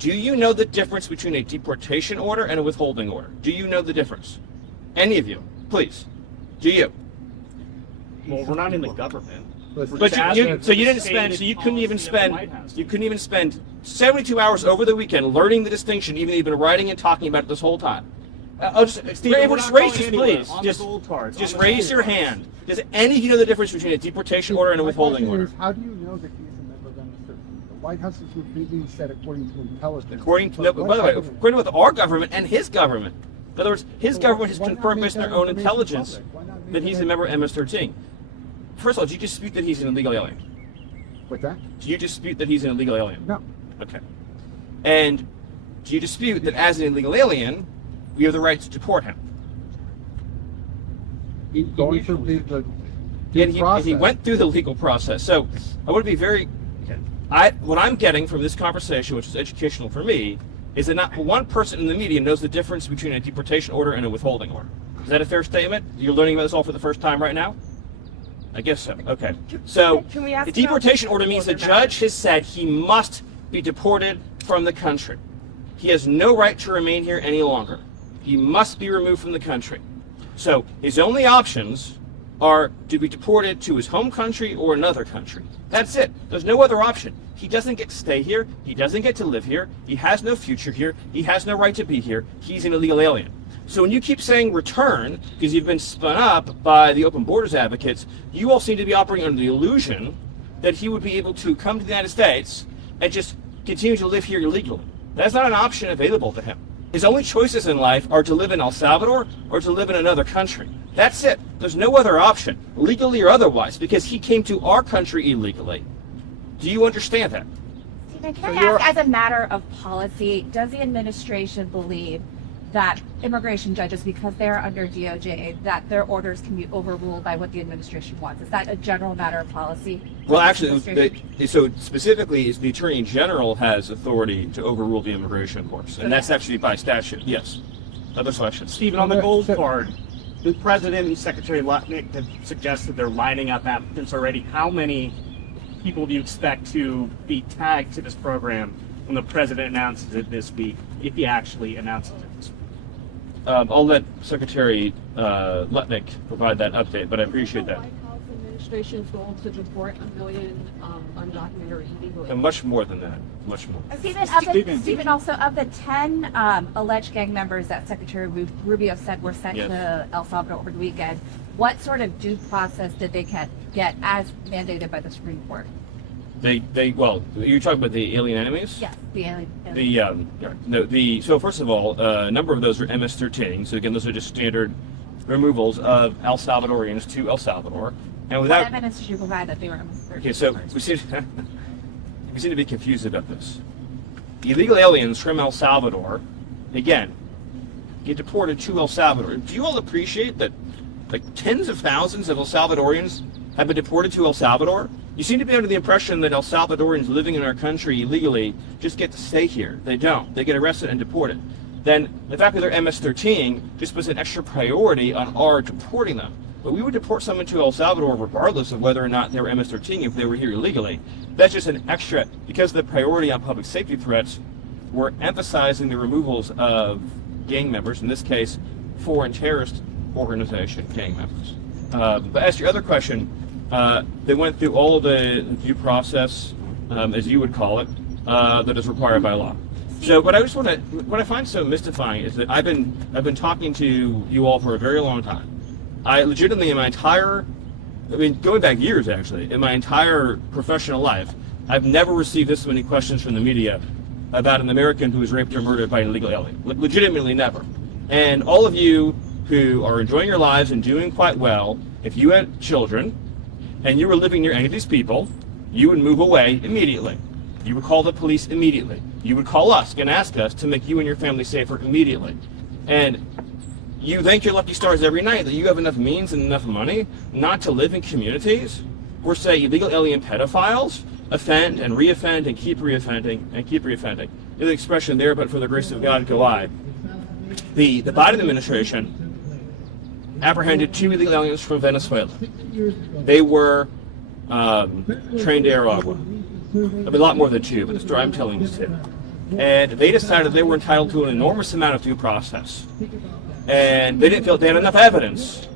Do you know the difference between a deportation order and a withholding order? Do you know the difference? Any of you, please. Do you? Well, we're not in the government. But you couldn't even spend 72 hours over the weekend learning the distinction, even though you've been writing and talking about it this whole time. Just raise your hand. Does any of you know the difference between a deportation order and a withholding order? How do you know that he's a member of MS-13? The White House has repeatedly said according to intelligence. By the way, according to our government and his government. In other words, his government has confirmed based on their own intelligence that he's a member of MS-13. First of all, do you dispute that he's an illegal alien? What's that? Do you dispute that he's an illegal alien? No. Okay. And do you dispute that as an illegal alien, we have the right to deport him? Going through the process. He went through the legal process. So I want to be very... what I'm getting from this conversation, which is educational for me, is that not one person in the media knows the difference between a deportation order and a withholding order. Is that a fair statement? You're learning about this all for the first time right now? I guess so. Okay. So the deportation order means the judge has said he must be deported from the country. He has no right to remain here any longer. He must be removed from the country. So his only options are to be deported to his home country or another country. That's it. There's no other option. He doesn't get to stay here. He doesn't get to live here. He has no future here. He has no right to be here. He's an illegal alien. So when you keep saying return, because you've been spun up by the open borders advocates, you all seem to be operating under the illusion that he would be able to come to the United States and just continue to live here illegally. That's not an option available to him. His only choices in life are to live in El Salvador or to live in another country. That's it. There's no other option, legally or otherwise, because he came to our country illegally. Do you understand that? Stephen, can I ask, as a matter of policy, does the administration believe that immigration judges, because they're under DOJ, that their orders can be overruled by what the administration wants? Is that a general matter of policy? Well, actually, so specifically, is the Attorney General has authority to overrule the immigration courts, and that's actually by statute. Yes. Other questions? Stephen, on the gold card, the President and Secretary Lutnick have suggested they're lining up applicants already. How many people do you expect to be tagged to this program when the President announces it this week, if he actually announces it this week? I'll let Secretary Lutnick provide that update, but I appreciate that. The White House administration's goal to deport 1 million undocumented or illegal. And much more than that. Much more. Stephen, also of the 10 alleged gang members that Secretary Rubio said were sent to El Salvador over the weekend, what sort of due process did they get as mandated by the Supreme Court? Well, you're talking about the alien enemies? Yes, the alien. So first of all, a number of those are MS-13. So again, those are just standard removals of El Salvadorians to El Salvador. And without what evidence did you provide that they were MS-13? Okay, so we seem to be confused about this. The illegal aliens from El Salvador, again, get deported to El Salvador. Do you all appreciate that like tens of thousands of El Salvadorians have been deported to El Salvador? You seem to be under the impression that El Salvadorians living in our country illegally just get to stay here. They don't. They get arrested and deported. Then the fact that they're MS-13 just puts an extra priority on our deporting them. But we would deport someone to El Salvador regardless of whether or not they were MS-13 if they were here illegally. That's just an extra, because of the priority on public safety threats, we're emphasizing the removals of gang members, in this case, foreign terrorist organization gang members. But as to your other question, they went through all of the due process, as you would call it, that is required by law. So what I find so mystifying is that I've been talking to you all for a very long time. I legitimately, in my entire, going back years actually, in my entire professional life, I've never received this many questions from the media about an American who was raped or murdered by an illegal alien. Legitimately never. And all of you who are enjoying your lives and doing quite well, if you had children and you were living near any of these people, you would move away immediately. You would call the police immediately. You would call us and ask us to make you and your family safer immediately. And you thank your lucky stars every night that you have enough means and enough money not to live in communities where, say, illegal alien pedophiles offend and reoffend and keep reoffending and keep reoffending. There's an expression there, but for the grace of God, go I. The Biden administration apprehended 2 illegal aliens from Venezuela. They were trained to Aragua. A lot more than 2, but the story I'm telling you is 2. and they decided they were entitled to an enormous amount of due process. And they didn't feel they had enough evidence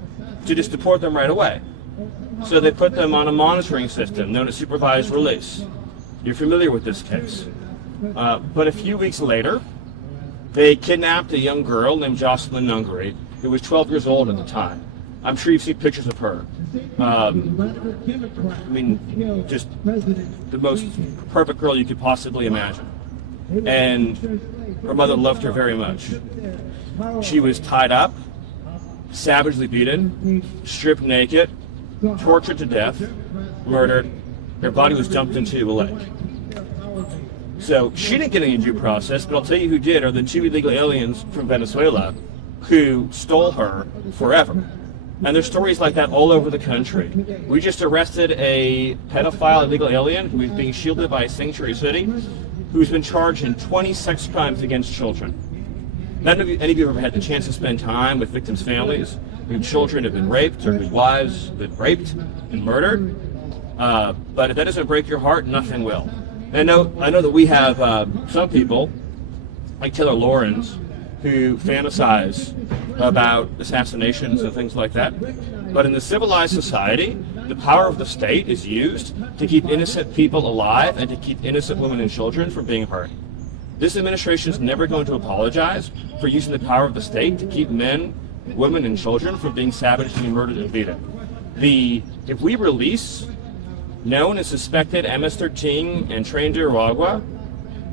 to just deport them right away. So they put them on a monitoring system known as supervised release. You're familiar with this case. But a few weeks later, they kidnapped a young girl named Jocelyn Nungary, who was 12 years old at the time. I'm sure you've seen pictures of her. I mean, just the most perfect girl you could possibly imagine. And her mother loved her very much. She was tied up, savagely beaten, stripped naked, tortured to death, murdered. Her body was dumped into a lake. So she didn't get any due process, but I'll tell you who did are the two illegal aliens from Venezuela who stole her forever. And there's stories like that all over the country. We just arrested a pedophile illegal alien who is being shielded by a sanctuary city, who's been charged in 20 sex crimes against children. None of you, any of you have ever had the chance to spend time with victims' families whose children have been raped or whose wives have been raped and murdered. But if that doesn't break your heart, nothing will. And I know that we have some people, like Taylor Lawrence, who fantasize about assassinations and things like that. But in the civilized society, the power of the state is used to keep innocent people alive and to keep innocent women and children from being hurt. This administration is never going to apologize for using the power of the state to keep men, women, and children from being savagely murdered and beaten. If we release known and suspected MS-13 and Tren de Aragua,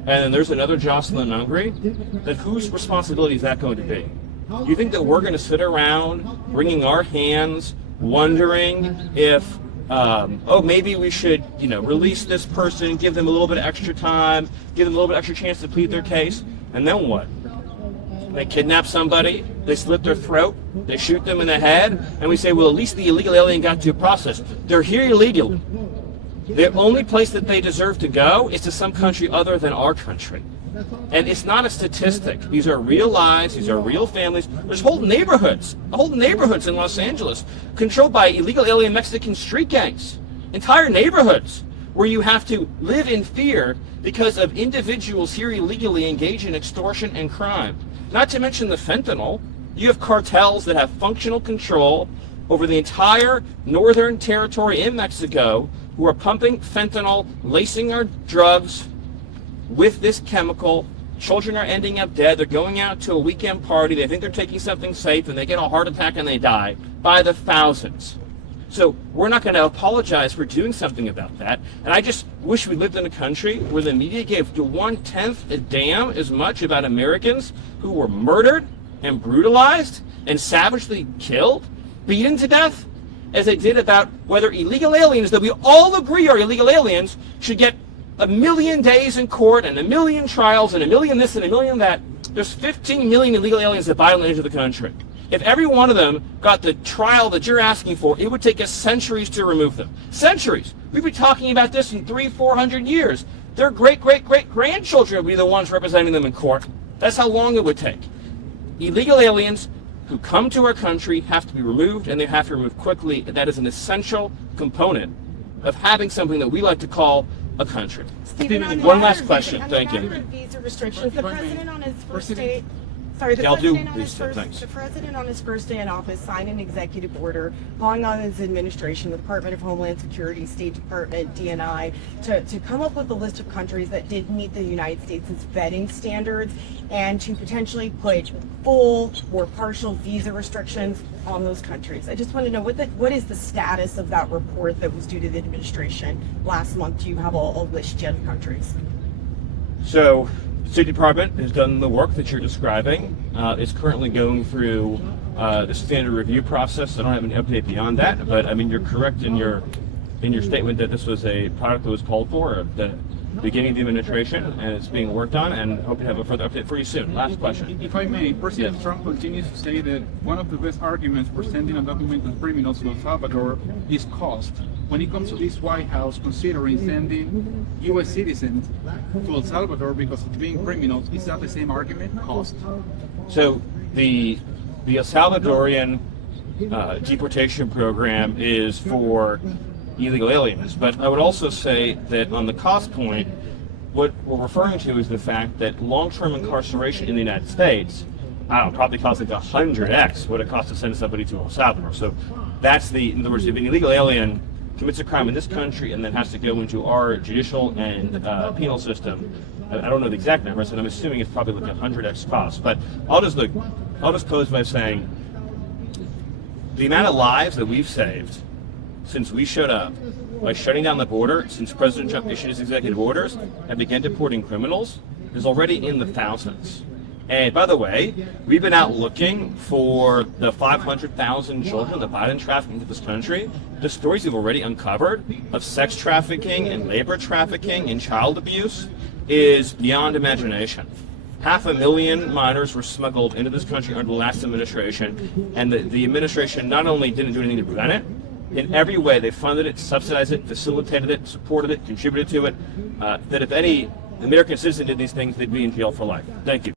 and then there's another Jocelyn Nungary, then whose responsibility is that going to be? You think that we're going to sit around wringing our hands, wondering if, maybe we should, release this person, give them a little bit of extra time, give them a little bit extra chance to plead their case, and then what? They kidnap somebody, they slit their throat, they shoot them in the head, and we say, well, at least the illegal alien got due process. They're here illegally. The only place that they deserve to go is to some country other than our country. And it's not a statistic. These are real lives. These are real families. There's whole neighborhoods in Los Angeles controlled by illegal alien Mexican street gangs. Entire neighborhoods where you have to live in fear because of individuals here illegally engaged in extortion and crime. Not to mention the fentanyl. You have cartels that have functional control over the entire northern territory in Mexico who are pumping fentanyl, lacing our drugs with this chemical. Children are ending up dead. They're going out to a weekend party. They think they're taking something safe, and they get a heart attack and they die by the thousands. So we're not going to apologize for doing something about that. And I just wish we lived in a country where the media gave to 1/10 a damn as much about Americans who were murdered and brutalized and savagely killed, beaten to death, as they did about whether illegal aliens that we all agree are illegal aliens should get 1 million days in court and 1 million trials and 1 million this and 1 million that. There's 15 million illegal aliens that violate into the country. If every one of them got the trial that you're asking for, it would take us centuries to remove them. Centuries. We'd be talking about this in 300-400 years. Their great-great-great-grandchildren would be the ones representing them in court. That's how long it would take. Illegal aliens who come to our country have to be removed, and they have to be removed quickly. And that is an essential component of having something that we like to call a country. Stephen, one last question. Thank you. Visa restrictions. The president on his first day. The president on his first day in office signed an executive order calling on his administration, the Department of Homeland Security, State Department, DNI, to come up with a list of countries that did meet the United States' vetting standards and to potentially put full or partial visa restrictions on those countries. I just want to know what is the status of that report that was due to the administration last month? Do you have a list yet of countries? So, the State Department has done the work that you're describing. It's currently going through the standard review process. I don't have any update beyond that, but I mean, you're correct in your statement that this was a product that was called for at the beginning of the administration, and it's being worked on, and hope to have a further update for you soon. Last question. If I may, President Trump continues to say that one of the best arguments for sending undocumented criminals to El Salvador is cost. When it comes to this White House considering sending U.S. citizens to El Salvador because of being criminals, is that the same argument, cost? So the El Salvadorian deportation program is for illegal aliens, but I would also say that on the cost point, what we're referring to is the fact that long-term incarceration in the United States, I don't know, probably costs like 100x what it costs to send somebody to El Salvador. So that's in other words, if an illegal alien commits a crime in this country and then has to go into our judicial and penal system, I don't know the exact numbers, and I'm assuming it's probably like 100x cost. But I'll just close by saying the amount of lives that we've saved since we showed up by shutting down the border, since President Trump issued his executive orders and began deporting criminals, is already in the thousands. And by the way, we've been out looking for the 500,000 children that Biden trafficked into this country. The stories we've already uncovered of sex trafficking and labor trafficking and child abuse is beyond imagination. 500,000 minors were smuggled into this country under the last administration, and the administration not only didn't do anything to prevent it, in every way they funded it, subsidized it, facilitated it, supported it, contributed to it, that if any American citizen did these things, they'd be in jail for life. Thank you.